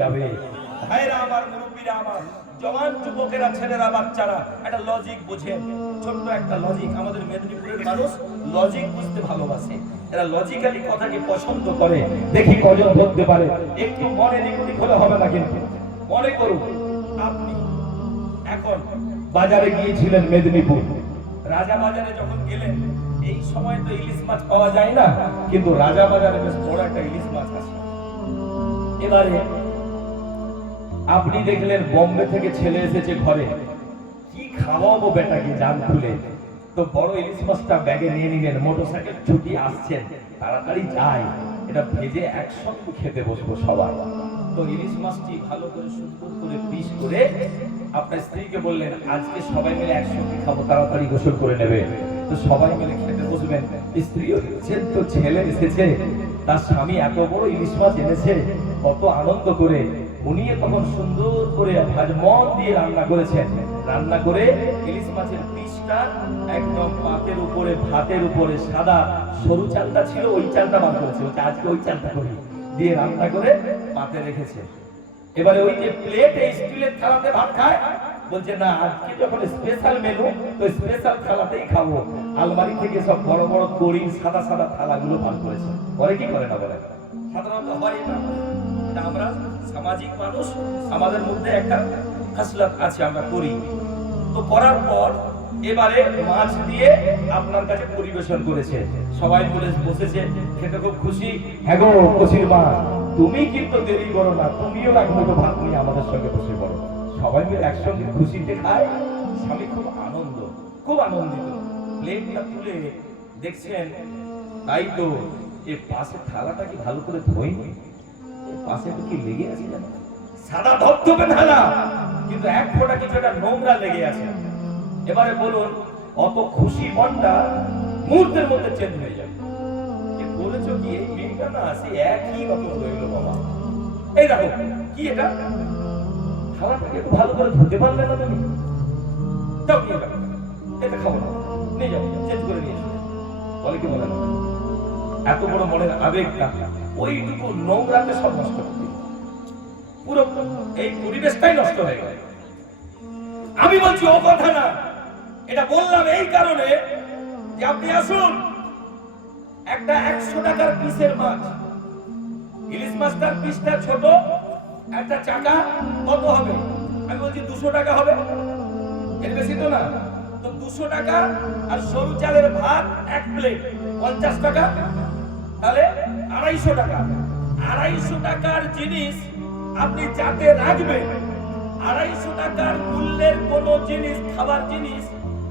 যাবে। ভাইরা আমার, মুরব্বীরা আমার, জওয়ান যুবকেরা, ছেলেরা, বাচ্চারা, একটা লজিক বোঝেন। ছোট্ট একটা লজিক। আমাদের মেদিনীপুরের মানুষ লজিক বুঝতে ভালোবাসে। এরা লজিক্যালি কথাকে পছন্দ করে। দেখি কজন ধরতে পারে। একটু মনে নিকুতি হলে হবে না, কিন্তু মনে করুন আপনি এখন বাজারে গিয়েছিলেন, মেদিনীপুর রাজা বাজারে যখন গেলেন, এই সময় তো ইলিশ মাছ পাওয়া যায় না, কিন্তু রাজা বাজারে বেশ বড় একটা ইলিশ মাছ আছে। এবারে আপনি দেখলেন বোম্বে থেকে ছেলে এসেছে ঘরে, কি খাওয়াবো বেটাকে জান খুলে, তো বড় ইলিশ মাছটা ব্যাগে নিয়ে নিলেন, মোটরসাইকেল ছুটি আসছেন, তাড়াতাড়ি যাই, এটা ভেজে একসঙ্গে খেতে বসবো সবাই। তো ইলিশ মাছটি ভালো করে সুন্দর করে পিস করে আপনার স্ত্রীকে বললেন, আজকে সবাই মিলে একসঙ্গে খাবো, তাড়াতাড়ি গোসল করে নেবে। তো সবাই মিলে খেতে বসবেন। স্ত্রীও দেখছেন তো ছেলে এসেছে, তার স্বামী এত বড় ইলিশ মাছ এনেছে, কত আনন্দ করে উনি তখন সুন্দর করে মন দিয়ে রান্না করেছেন। রান্না করে ইলিশ মাছের পিসটা একদম পাতের উপরে, ভাতের উপরে সাদা সরু চালটা ছিল, ওই চালটা বার করেছে, আজকে ওই চালটা করি দিয়ে রান্না করে পাতে রেখেছে। এবারে ওই যে প্লেটে স্টিলের থালাতে ভাত খায়, বলছে না আজকে যখন স্পেশাল মেনু, তো স্পেশাল থালাতেই খাবো। আলমারি থেকে সব বড় বড় কড়ি সাদা সাদা থালাগুলো বার করেছে। পরে কি করে না বলে, সাধারণত হয় না। আমরা সামাজিক মানুষ, আমাদের মধ্যে একটা খাসলাত আছে, আমরা করি। তো করার পর এবারে মাছ দিয়ে আপনার কাছে পরিবেশন করেছে, সবাই বলে বসেছে, খেতে খুব খুশি। হ্যাঁ গো কচির মা, তুমি কিন্তু দেরি করো না, তুমিও এক মুঠো ভাত নিয়ে আমাদের সঙ্গে বসে পড়ো। সবাই মিলে একসঙ্গে খুশিতে খায়। স্বামী খুব আনন্দ, খুব আনন্দিত। প্লেটটা তুলে দেখছেন, তাই তো এ পাশে থালাটা কি ভালো করে ধোয়নি, পাশে তো কি লেগে আছে জানো, সাদা ধবধবে থালা, কিন্তু এক ফোঁটা কিছু একটা নোংরা লেগে আছে। এবারে বলুন, অত খুশি মনটা মুহূর্তের মধ্যে চেঞ্জ হয়ে যাবে। যে বলেছো কি এই মেয়েটা না সে একই রকম রইল বাবা, এই দেখো কি এটা, খাওয়াটাকে একটু ভালো করে ধুতে পারলে না তুমি, যাও নিয়ে যাও, এটা খাবো না, নিয়ে যাও, চেঞ্জ করে নিয়ে এসো। বলে কি বলে না, এত বড় মনের আবেগটা ওইটুকু নোংরাতে সব নষ্ট করে দিল, পুরো এই পরিবেশটাই নষ্ট হয়ে গেল। আমি বলছি ও কথা না, এটা বললাম এই কারণে যে আপনি আসুন, একটা 100 টাকার পিসের মাছ, ইলিশ মাছটার পিসটা ছোট, একটা চাকা কত হবে, আমি বলছি 200 টাকা হবে, এর বেশি তো না। তো 200 টাকা আর সরু চালের ভাত এক প্লেট 50 টাকা, তাহলে 250 টাকা। 250 টাকার জিনিস আপনি যাতে রাখবেন, 250 টাকার মূল্যের কোন জিনিস, খাবার জিনিস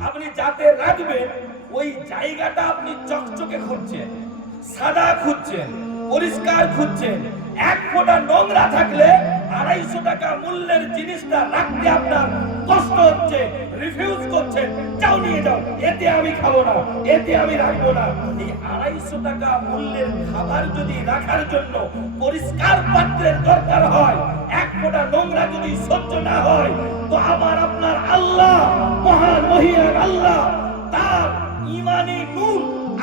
আপনি যাতে রাখবেন, ওই জায়গাটা আপনি চকচকে খুঁজছেন, সাদা খুঁজছেন, পরিষ্কার খুঁজছেন। এক ফোঁটা নোংরা থাকলে 250 টাকা মূল্যের জিনিসটা রাখতে আপনার কষ্ট হচ্ছে, রিফিউজ করছেন, যাও নিয়ে যাও, এতে আমি খাবো না, এতে আমি রাখবো না। এই 250 টাকা মূল্যের খাবার যদি রাখার জন্য পরিষ্কার পাত্রের দরকার হয়, এক ফোঁটা নোংরা যদি সহ্য না হয়, তো আমার আপনার আল্লাহ, মহান মহিয়ান আল্লাহ, তার ঈমানি নূর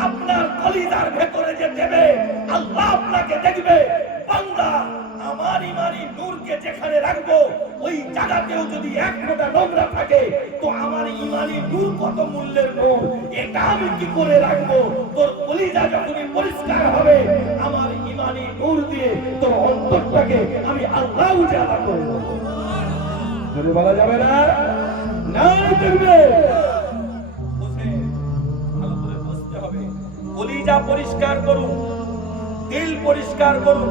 আপনার কলিজার ভেতরে যে দেবে, আল্লাহ আপনাকে দেখবে, বান্দা আমার ঈমানি নূরকে যেখানে রাখবো, ওই জায়গাতেও যদি এক ফোঁটা নোংরা থাকে, তো আমার ঈমানি নূর কত মূল্যের নূর, এটা আমি কি করে রাখবো? তোর কলিজা যখনই পরিষ্কার হবে, আমার ঈমানি নূর দিয়ে তোর অন্তরটাকে আমি আল্লাহ উজালা করে দেবো। যদি বলা যাবে না, না দেখবে, ভালো করে বসতে হবে। কলিজা পরিষ্কার করুন, দিল পরিষ্কার করুন,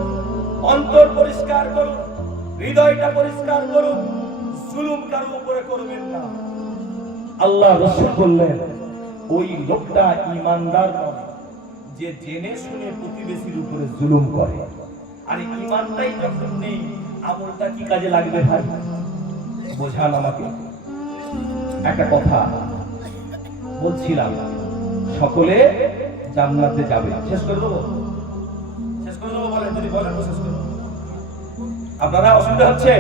অন্তর পরিষ্কার করুন, হৃদয়টা পরিষ্কার করুন, জুলুম কারো উপরে করবেন না। আল্লাহ রাসূল বললেন, ওই লোকটা ঈমানদার নয় যে জেনে শুনে প্রতিবেশীর উপরে জুলুম করে। আর ঈমানটাই যখন নেই, আমলটা কি কাজে লাগবে ভাই? বোঝান আমাকে। একটা কথা বলছিলাম, সকলে জান্নাতে যাবে। শেষ করে দেবো, শেষ করে দেবো, বলেন যদি বলেন শেষ করে দেবো। আপনারা অসুবিধা হচ্ছে?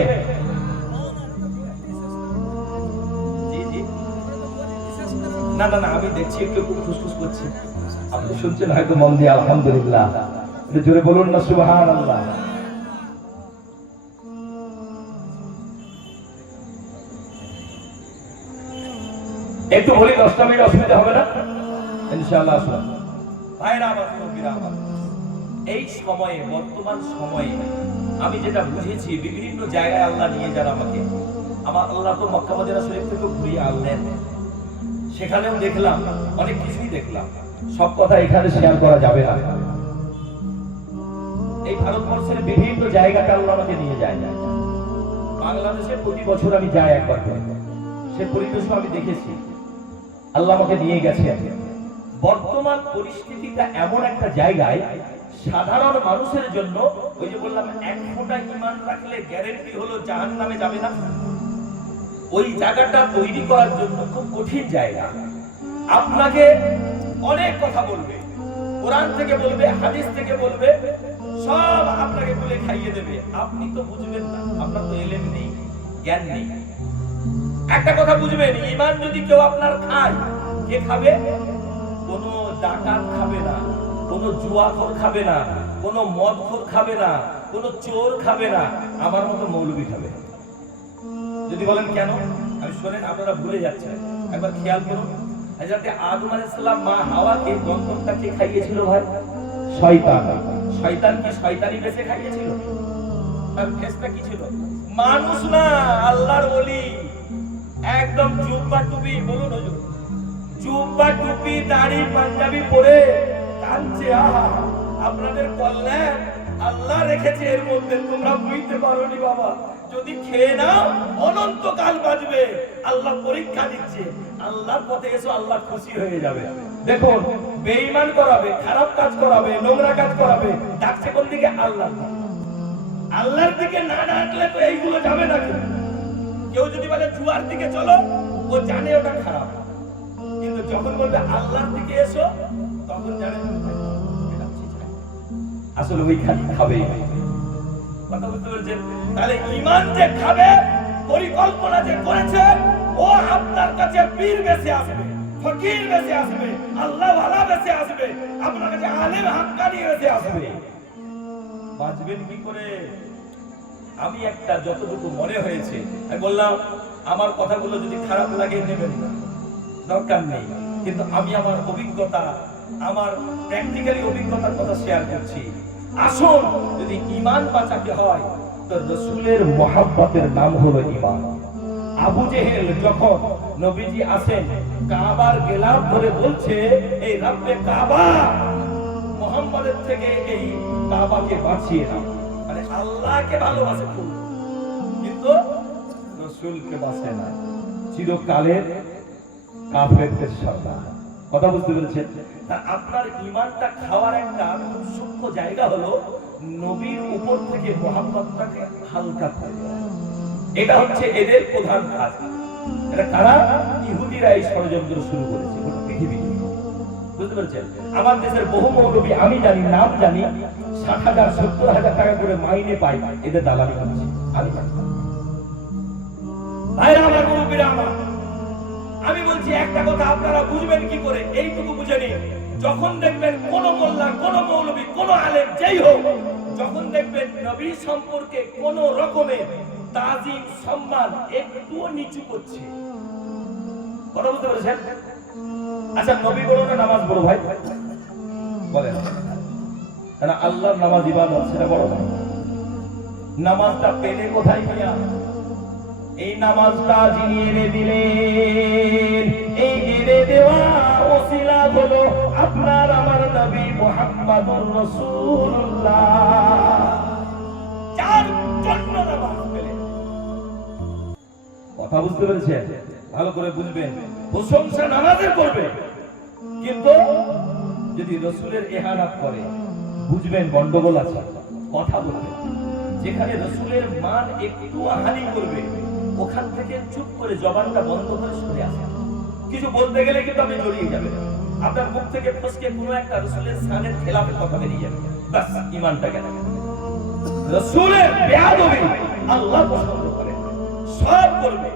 জি জি, না না না, আমি দেখছি একটু ফুসফুস করছে, আপনি শুনছেন হয়তো মন দিয়ে। আলহামদুলিল্লাহ, জোরে বলুন না সুবহানাল্লাহ। একটু বলি 10টা মিনিট অসুবিধা হবে না ইনশাআল্লাহ। আসুন ভাইরা আমার, মুরব্বিরা আমার, এই সময়ে, বর্তমান সময়ে আমি যেটা বুঝেছি, বিভিন্ন জায়গায় আল্লাহ নিয়ে যান আমাকে। আমার আল্লাহ তো মক্কা মদিনা শরীফ থেকে ঘুরিয়ে আনলেন, সেখানেও দেখলাম অনেক কিছুই দেখলাম, সব কথা এখানে শেয়ার করা যাবে না। এই ভারতবর্ষের বিভিন্ন জায়গাতে আল্লাহ আমাকে নিয়ে যায়। বাংলাদেশে প্রতি বছর আমি যাই একবার করে, সে পরিবেশও আমি দেখেছি, আল্লাহ আমাকে নিয়ে গেছে। বর্তমান পরিস্থিতিটা এমন একটা জায়গায়, সাধারণ মানুষের জন্য, ওই যে বললাম 1 ফোঁটা ঈমান রাখলে গ্যারান্টি হলো জাহান্নামে যাবে না, ওই জায়গাটা তৈরি করার জন্য খুব কঠিন জায়গা। আপনাকে অনেক কথা বলবে, কোরআন থেকে বলবে, হাদিস থেকে বলবে, সব আপনাকে বলে খাইয়ে দেবে, আপনি তো বুঝবেন না, আপনার তো এলেম নেই, জ্ঞান নেই। একটা কথা বুঝবেন, ঈমান যদি কেউ আপনার খায়, কে খাবে? কোনো ডাকাত খাবে না, কোনো জুয়াখোর খাবে না, কোনো মদখোর খাবে না, কোনো চোর খাবে না, আমার মতো মৌলবি খাবে। যদি বলেন কেন, আমি শোনেন, আপনারা ভুলে যাচ্ছেন, একবার খেয়াল করুন। হযরত আদম আলাইহিস সালাম মা হাওয়াকে গন্ধমটা কে খাইয়েছিল ভাই? শয়তান। শয়তান কি শয়তানি বেশে খাইয়েছিল? তার ফেসটা কি ছিল? মানুষ না, আল্লাহর ওলি, একদম জুব্বা টুপি, বলুন হুজুর, জুব্বা টুপি, দাড়ি, পাঞ্জাবি পরে কাঁদছে, আহা আপনাদের কল্যাণ আল্লাহ রেখেছে এর মধ্যে, তোমরা বুঝতে পারোনি বাবা, যদি খেয়ে নাও অনন্তকাল বাঁচবে। আল্লাহ পরীক্ষা দিচ্ছে, আল্লাহর পথে এসো, আল্লাহ খুশি হয়ে যাবে। দেখুন, বেঈমান করাবে, খারাপ কাজ করাবে, নোংরা কাজ করাবে, ডাকছে কোন দিকে? আল্লাহ। আল্লাহর দিকে না ডাকলে তো এইগুলো যাবে না। কেউ যদি বলে জুয়ার দিকে চলো, ও জানে ওটা খারাপ, কিন্তু যখন বলবে আল্লাহর দিকে এসো, তখন জানে আসলে ওই খাবে। কথা বুঝতে পেরেছেন? তাহলে ঈমান যে খাবে, পরিকল্পনা যে করেছে, ও আপনার কাছে পীর বেশি আসবে, ফকির বেশি আসবে, আল্লাহ ওয়ালা বেশি আসবে, আপনার কাছে আলেম হাক্কানি বেশি আসবে। বাঁচবেন কি করে? আমি একটা যতটুকু মনে হয়েছে, আমি বললাম, আমার কথাগুলো যদি খারাপ লাগে নেবেন না, দরকার নেই, কিন্তু আমি আমার অভিজ্ঞতা, আমার প্র্যাকটিক্যালি অভিজ্ঞতার কথা শেয়ার করছি। আসুন, যদি ঈমান বাঁচাতে হয়, তো রাসূলের মহব্বতের নাম হলো ঈমান। আবু জেহেল যখন নবীজি আসেন, কাবার গেলাফ ধরে বলছে, এই রব্বে কাবা, মুহাম্মাদের থেকে এই কাবাকে বাঁচিয়ে নাও, মানে আল্লাহকে ভালোবাসে খুব, কিন্তু রাসূলকে বাঁচে না। চিরকালের কাফেরদের সর্দার। কথা বুঝতে পেরেছেন? আপনার ঈমানটা খাওয়ার একটা খুব সূক্ষ্ম জায়গা হলো নবীর উপর থেকে মুহাব্বতটাকে হালকা করে দেওয়া। এটা হচ্ছে এদের প্রধান কাজ। এটা কারা? ইহুদিরা এই ষড়যন্ত্র শুরু করেছে গোটা পৃথিবীতে। বুঝতে পেরেছেন? আমার দেশের বহু মৌলবী আমি জানি, নাম জানি, 60,000 70,000 টাকা করে মাইনে পায়, এদের দালালি করছে। আমি জানি। ভাইরা আমার, মুরব্বিরা আমার, আমি বলছি একটা কথা আপনারা বুঝবেন কি করে, এইটুকু বুঝে নিন। যখন দেখবেন কোন মোল্লা, কোন মৌলবী, কোন আলেম, যেই হোক, যখন দেখবেন নবী সম্পর্কে কোন রকমের তাজিম, সম্মান একটুও নিচু করছে, কথা বুঝতে পেরেছেন? আচ্ছা, নবী বলো না নামাজ বলো ভাই? বলেন, কারণ আল্লাহর নামাজ ইবাদত, সেটা বড় না। নামাজটা পেলে কোথায় মিয়া? এই নামাজটা যিনি এনে দিলেন, এই এনে দেওয়া ওসিলা হলো আপনার আমার নবী মুহাম্মদুর রাসূলুল্লাহ, যার জন্য নামাজ পেলেন। কথা বুঝতে পেরেছেন? ভালো করে বুঝবেন। প্রশংসা নামাজের করবে, কিন্তু যদি রাসূলের ইহানাত করে, বুঝবেন গন্ডগোল আছে। কথা বলবেন, যেখানে রাসূলের মান একটু হানি করবে, ওখান থেকে চুপ করে জবানটা বন্ধ করে সরে আসেন। কিছু বলতে গেলে কিন্তু আপনি জড়িয়ে যাবেন, আপনার মুখ থেকে ফসকে কোনো একটা রাসূলের শানের খেলাফের কথা বেরিয়ে যাবে, বাস ঈমানটা গেল। রাসূলের বেয়াদবি আল্লাহ পছন্দ করে, সব করবে,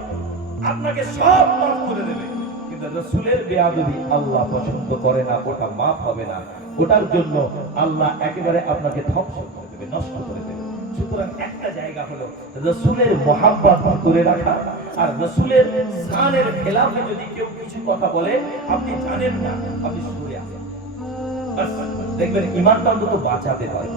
আপনাকে সব মাফ করে দেবে, কিন্তু রাসূলের বেয়াদবি আল্লাহ পছন্দ করে না, ওটা মাফ হবে না। ওটার জন্য আল্লাহ একেবারে আপনাকে ধ্বংস করে দেবে, নষ্ট করে দেবে। সুতরাং একটা জায়গা হলো রাসূলের মহব্বত করে রাখা, আর রাসূলের শানের খেলাফে যদি কেউ কিছু কথা বলে আপনি জানেন না, আপনি সরে আসেন, বাস দেখবেন ঈমানটা অন্তত বাঁচাতে হয়।